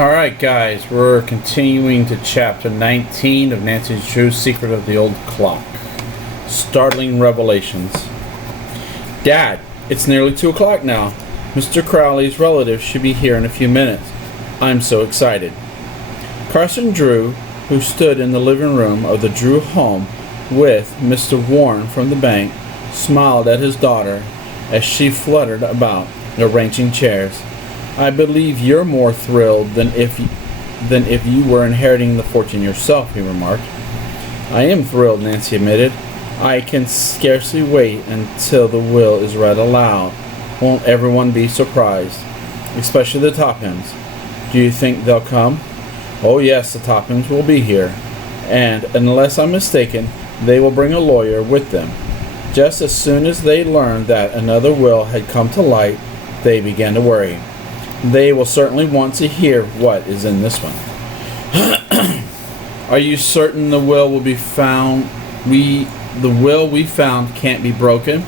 Alright, guys, we're continuing to chapter 19 of Nancy Drew's Secret of the Old Clock. Startling Revelations. Dad, it's nearly 2 o'clock now. Mr. Crowley's relatives should be here in a few minutes. I'm so excited. Carson Drew, who stood in the living room of the Drew home with Mr. Warren from the bank, smiled at his daughter as she fluttered about, arranging chairs. I believe you're more thrilled than if you were inheriting the fortune yourself, he remarked. I am thrilled, Nancy admitted. I can scarcely wait until the will is read aloud. Won't everyone be surprised? Especially the Tophams. Do you think they'll come? Oh yes, the Tophams will be here. And, unless I'm mistaken, they will bring a lawyer with them. Just as soon as they learned that another will had come to light, they began to worry. They will certainly want to hear what is in this one. Are you certain the will be found? The will we found can't be broken?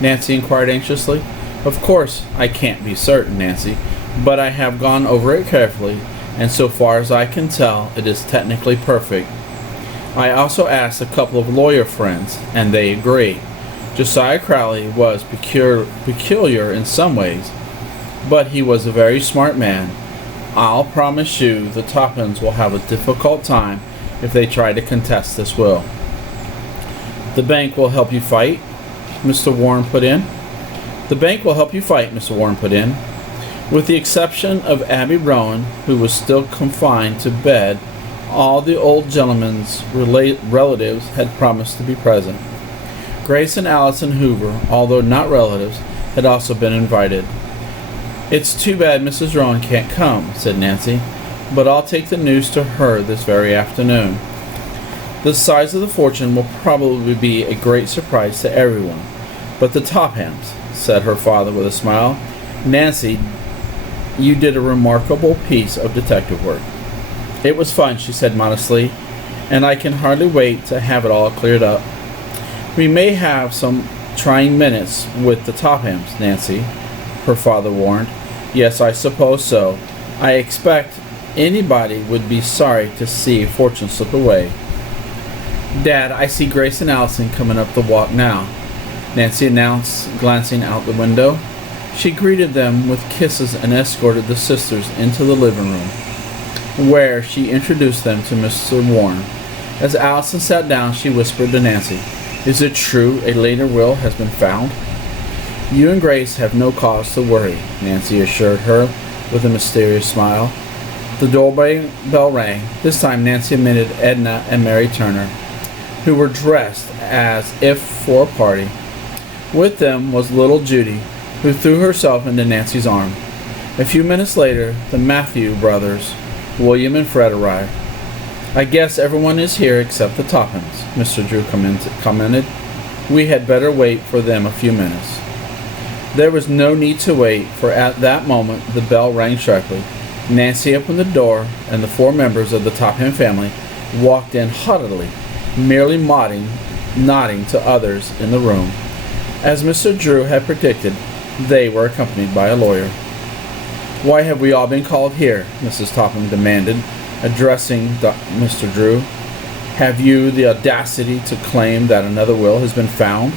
Nancy inquired anxiously. Of course I can't be certain, Nancy, but I have gone over it carefully, and so far as I can tell, it is technically perfect. I also asked a couple of lawyer friends, and they agree. Josiah Crowley was peculiar in some ways, but he was a very smart man. I'll promise you the Tophams will have a difficult time if they try to contest this will. The bank will help you fight, Mr. Warren put in. The bank will help you fight, Mr. Warren put in. With the exception of Abby Rowan, who was still confined to bed, all the old gentleman's relatives had promised to be present. Grace and Allison Hoover, although not relatives, had also been invited. It's too bad Mrs. Rowan can't come, said Nancy, but I'll take the news to her this very afternoon. The size of the fortune will probably be a great surprise to everyone. But the Tophams, said her father with a smile. Nancy, you did a remarkable piece of detective work. It was fun, she said modestly, and I can hardly wait to have it all cleared up. We may have some trying minutes with the Tophams, Nancy, her father warned. Yes, I suppose so. I expect anybody would be sorry to see fortune slip away. Dad, I see Grace and Allison coming up the walk now, Nancy announced, glancing out the window. She greeted them with kisses and escorted the sisters into the living room, where she introduced them to Mr. Warren. As Allison sat down, she whispered to Nancy, Is it true a later will has been found? You and Grace have no cause to worry, Nancy assured her with a mysterious smile. The doorbell rang. This time Nancy admitted Edna and Mary Turner, who were dressed as if for a party. With them was little Judy, who threw herself into Nancy's arm. A few minutes later, the Matthew brothers, William and Fred, arrived. I guess everyone is here except the Tophams, Mr. Drew commented. We had better wait for them a few minutes. There was no need to wait, for at that moment the bell rang sharply. Nancy opened the door, and the 4 members of the Topham family walked in haughtily, merely nodding to others in the room. As Mr. Drew had predicted, they were accompanied by a lawyer. Why have we all been called here? Mrs. Topham demanded, addressing Mr. Drew. Have you the audacity to claim that another will has been found?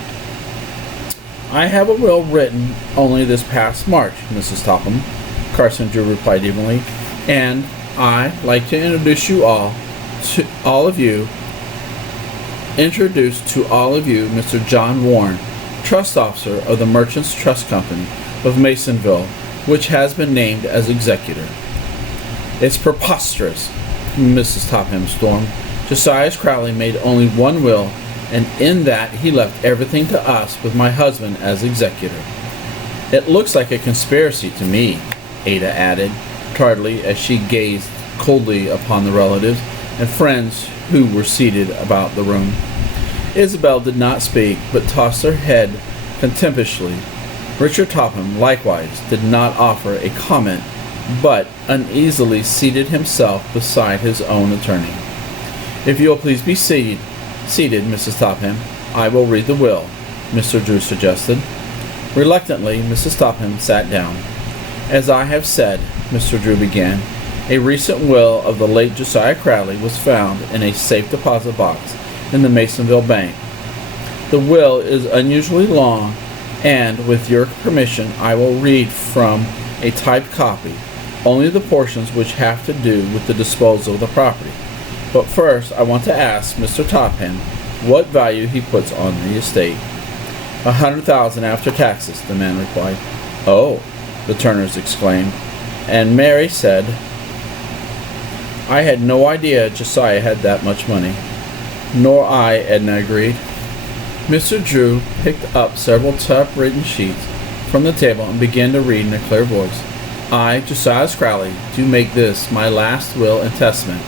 I have a will written only this past March, Mrs. Topham, Carson Drew replied evenly, and I'd like to introduce to all of you Mr. John Warren, Trust Officer of the Merchants Trust Company of Masonville, which has been named as executor. It's preposterous, Mrs. Topham stormed. Josiah Crowley made only one will, and in that he left everything to us with my husband as executor. It looks like a conspiracy to me, Ada added, tardily, as she gazed coldly upon the relatives and friends who were seated about the room. Isabel did not speak, but tossed her head contemptuously. Richard Topham, likewise, did not offer a comment, but uneasily seated himself beside his own attorney. If you will please be seated, Mrs. Topham, I will read the will, Mr. Drew suggested. Reluctantly, Mrs. Topham sat down. As I have said, Mr. Drew began, A recent will of the late Josiah Crowley was found in a safe deposit box in the Masonville Bank. The will is unusually long, and with your permission, I will read from a typed copy, only the portions which have to do with the disposal of the property. But first, I want to ask Mr. Topham what value he puts on the estate. $100,000 after taxes, the man replied. Oh, the Turners exclaimed, and Mary said, I had no idea Josiah had that much money. Nor I, Edna agreed. Mr. Drew picked up several typewritten sheets from the table and began to read in a clear voice. I, Josiah Crowley, do make this my last will and testament.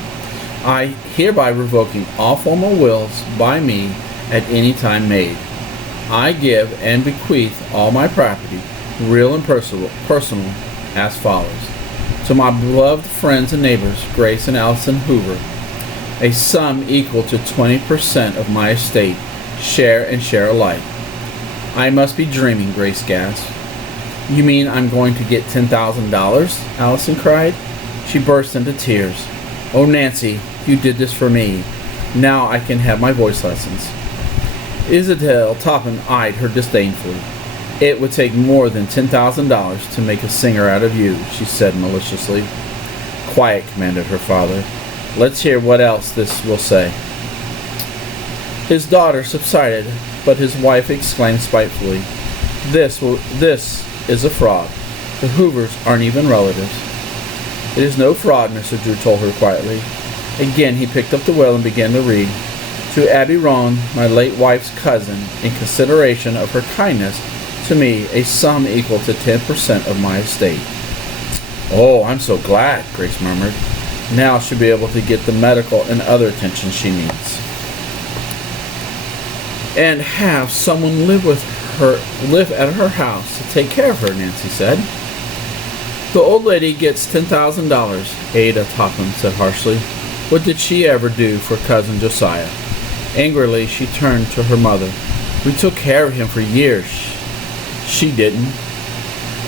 I hereby revoking all former wills by me at any time made. I give and bequeath all my property, real and personal, as follows. To my beloved friends and neighbors, Grace and Allison Hoover, a sum equal to 20% of my estate, share and share alike. I must be dreaming, Grace gasped. You mean I'm going to get $10,000? Allison cried. She burst into tears. Oh, Nancy, you did this for me. Now I can have my voice lessons. Isabel Topham eyed her disdainfully. It would take more than $10,000 to make a singer out of you, she said maliciously. Quiet, commanded her father. Let's hear what else this will say. His daughter subsided, but his wife exclaimed spitefully, This is a fraud. The Hoovers aren't even relatives. It is no fraud, Mr. Drew told her quietly. Again he picked up the will and began to read. To Abby Rowan, my late wife's cousin, in consideration of her kindness to me, a sum equal to 10% of my estate. Oh, I'm so glad, Grace murmured. Now she'll be able to get the medical and other attention she needs. And have someone live at her house to take care of her, Nancy said. The old lady gets $10,000, Ada Topham said harshly. What did she ever do for Cousin Josiah? Angrily, she turned to her mother. We took care of him for years. She didn't.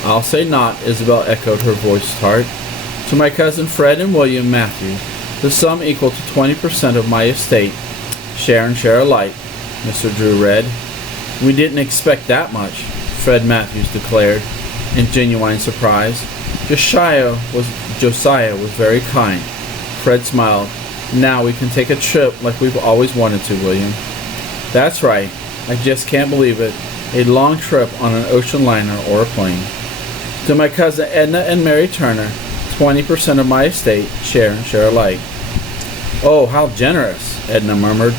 I'll say not, Isabel echoed, her voice tart. To my cousin Fred and William Matthews, the sum equal to 20% of my estate, share and share alike, Mr. Drew read. We didn't expect that much, Fred Matthews declared, in genuine surprise. Josiah was very kind. Fred smiled. Now we can take a trip like we've always wanted to, William. That's right. I just can't believe it. A long trip on an ocean liner or a plane. To my cousin Edna and Mary Turner, 20% of my estate, share and share alike. Oh, how generous, Edna murmured.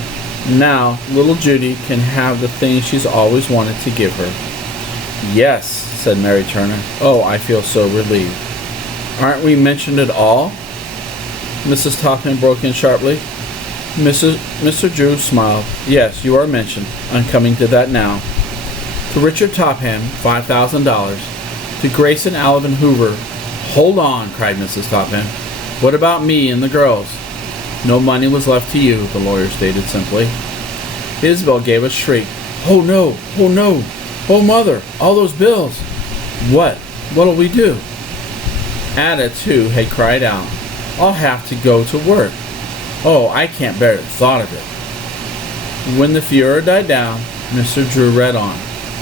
Now, little Judy can have the thing she's always wanted to give her. Yes, said Mary Turner. Oh, I feel so relieved. Aren't we mentioned at all? Mrs. Topham broke in sharply. Mr. Drew smiled. Yes, you are mentioned. I'm coming to that now. To Richard Topham, $5,000. To Grace and Alvin Hoover. Hold on, cried Mrs. Topham. What about me and the girls? No money was left to you, the lawyer stated simply. Isabel gave a shriek. Oh no, oh no, oh mother, all those bills. What'll we do? Ada, too, had cried out. I'll have to go to work. Oh, I can't bear the thought of it. When the furor died down, Mr. Drew read on.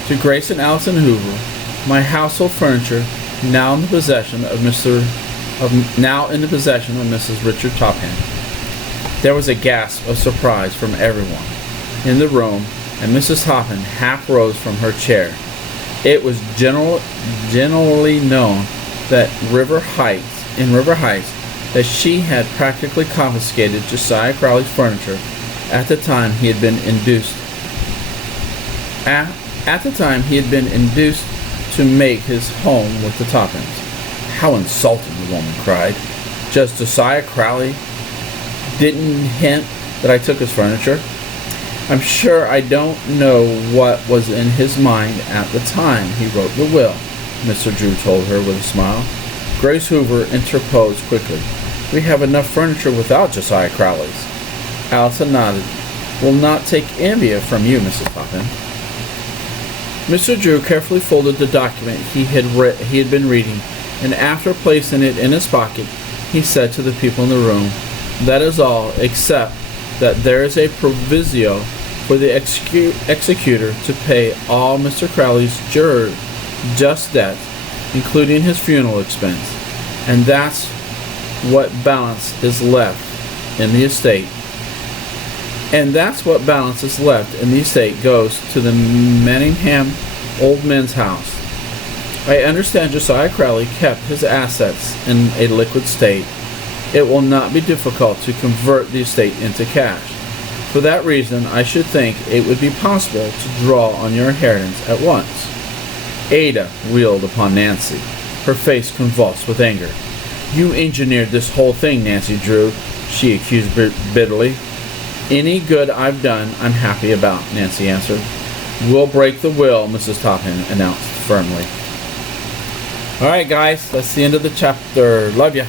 To Grace and Allison Hoover, my household furniture now in the possession of Mrs. Richard Topham. There was a gasp of surprise from everyone in the room, and Mrs. Topham half rose from her chair. It was generally known that in River Heights, that she had practically confiscated Josiah Crowley's furniture at the time he had been induced to make his home with the Tophams. How insulting, the woman cried. Just Josiah Crowley didn't hint that I took his furniture. I'm sure I don't know what was in his mind at the time he wrote the will, Mr. Drew told her with a smile. Grace Hoover interposed quickly. We have enough furniture without Josiah Crowley's. Allison nodded. Will not take envy from you, Mrs. Topham. Mr. Drew carefully folded the document he had been reading, and after placing it in his pocket, he said to the people in the room, "That is all, except that there is a proviso for the executor to pay all Mr. Crowley's just debts, including his funeral expense. And that's what balance is left in the estate. And that's what balance is left in the estate goes to the Manningham Old Men's House. I understand Josiah Crowley kept his assets in a liquid state. It will not be difficult to convert the estate into cash. For that reason, I should think it would be possible to draw on your inheritance at once." Ada wheeled upon Nancy, her face convulsed with anger. "You engineered this whole thing, Nancy Drew," she accused bitterly. "Any good I've done, I'm happy about," Nancy answered. "We'll break the will," Mrs. Topham announced firmly. All right, guys, that's the end of the chapter. Love ya.